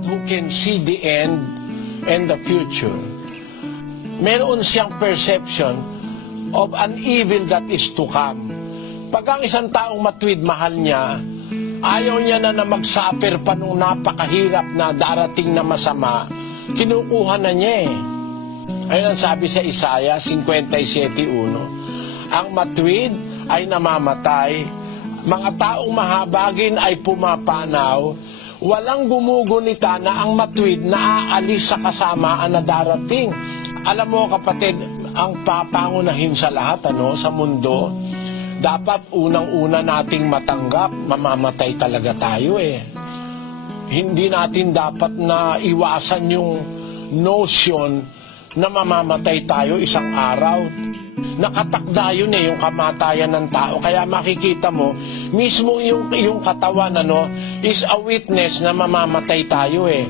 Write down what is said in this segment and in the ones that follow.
God who can see the end and the future. Meron siyang perception of an evil that is to come. Pag ang isang taong matwid, mahal niya, ayaw niya na na mag-suffer pa nung napakahirap na darating na masama, kinukuha na niya eh. Ayun ang sabi sa Isaiah 57.1, Ang matwid ay namamatay, mga taong mahabagin ay pumapanaw, walang gumugunita na ang matwid na aalis sa kasamaan na darating. Alam mo kapatid, ang papangunahin sa lahat ano, sa mundo, dapat unang-una nating matanggap, mamamatay talaga tayo eh. Hindi natin dapat na iwasan yung notion na mamamatay tayo isang araw. Nakatakda yun eh, yung kamatayan ng tao. Kaya makikita mo, mismo yung, yung katawan ano, is a witness na mamamatay tayo eh.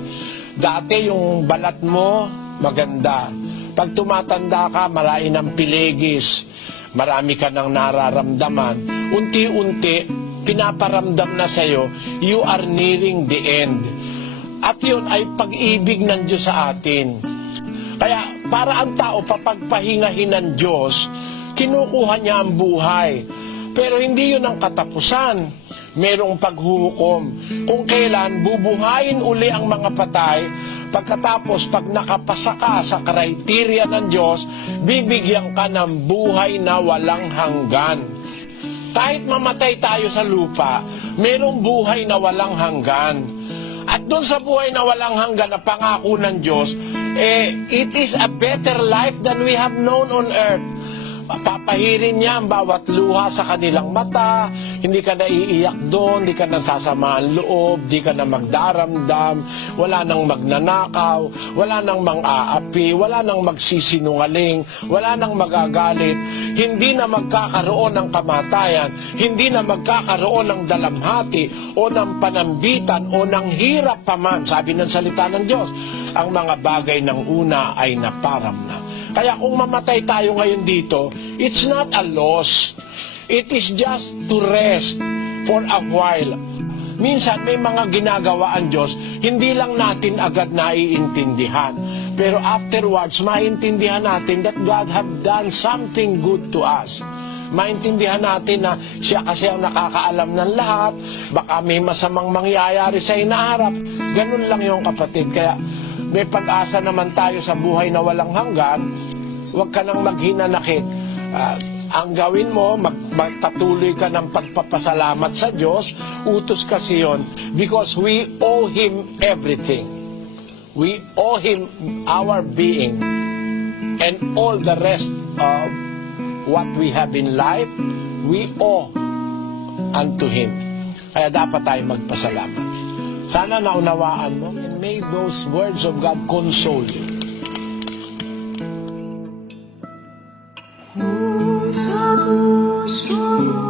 Dati yung balat mo, maganda. Pag tumatanda ka, malain ang pilegis, marami ka nang nararamdaman. Unti-unti, pinaparamdam na sa'yo, you are nearing the end. At yun ay pag-ibig ng Diyos sa atin. Kaya para ang tao papagpahingahin ng Diyos, kinukuha niya ang buhay. Pero hindi yun ang katapusan. Merong paghuhukom. Kung kailan bubuhayin uli ang mga patay, pagkatapos pag nakapasa ka sa kriteria ng Diyos, bibigyan ka ng buhay na walang hanggan. Kahit mamatay tayo sa lupa, merong buhay na walang hanggan. At doon sa buhay na walang hanggan na pangako ng Diyos, eh, it is a better life than we have known on earth. Papahirin niya ang bawat luha sa kanilang mata, hindi ka na iiyak doon, hindi ka na sasamaan loob, hindi ka na magdaramdam, wala nang magnanakaw, wala nang mang-aapi, wala nang magsisinungaling, wala nang magagalit, hindi na magkakaroon ng kamatayan, hindi na magkakaroon ng dalamhati o ng panambitan o ng hirap pa man, sabi ng salita ng Diyos. Ang mga bagay ng una ay naparam na. Kaya kung mamatay tayo ngayon dito, it's not a loss. It is just to rest for a while. Minsan may mga ginagawa ang Diyos, hindi lang natin agad naiintindihan. Pero afterwards, maintindihan natin that God have done something good to us. Maintindihan natin na siya kasi ang nakakaalam ng lahat, baka may masamang mangyayari sa inaharap. Ganun lang yung kapatid. Kaya may pag-asa naman tayo sa buhay na walang hanggan, huwag ka nang maghinanakit. Ah, ang gawin mo, mag, magpatuloy ka ng pagpapasalamat sa Diyos, utos kasi yun, because we owe Him everything. We owe Him our being and all the rest of what we have in life, we owe unto Him. Kaya dapat tayo magpasalamat. Sana naunawaan mo and may those words of God console you. Kung sa puso mo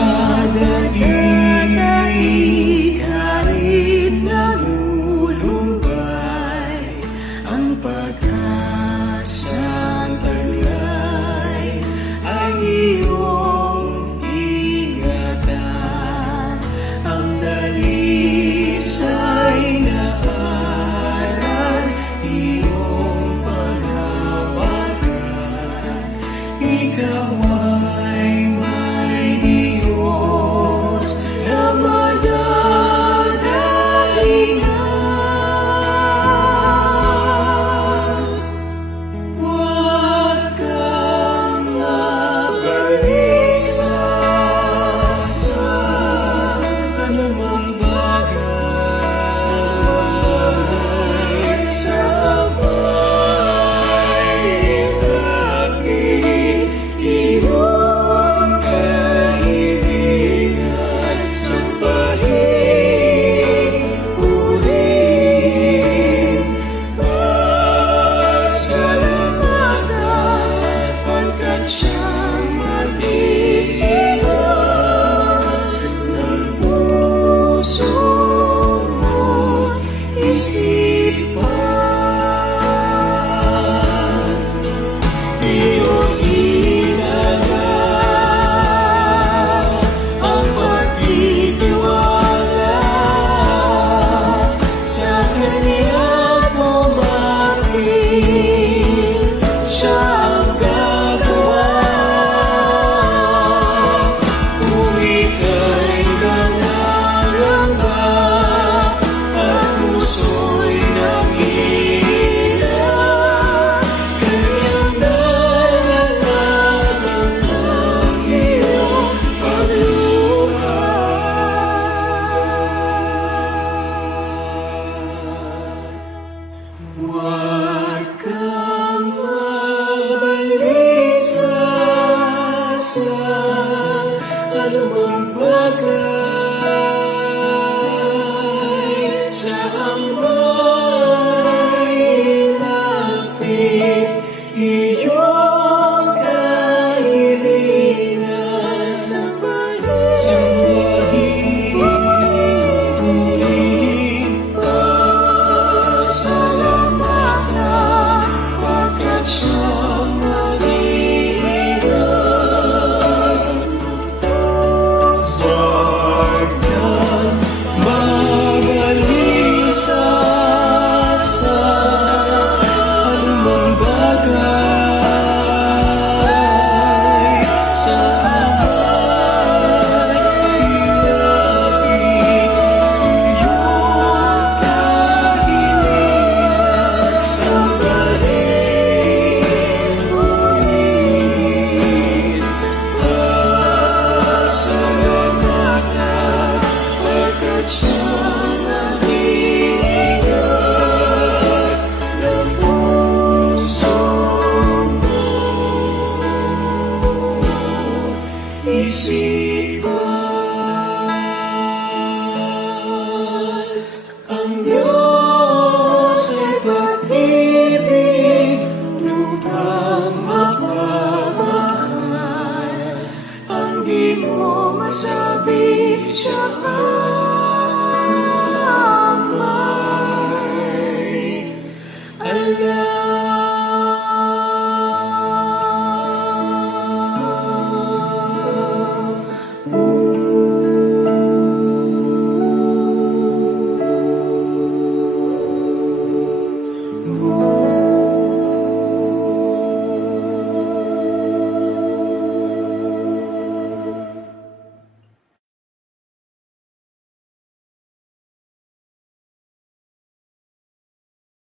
bagay Negro.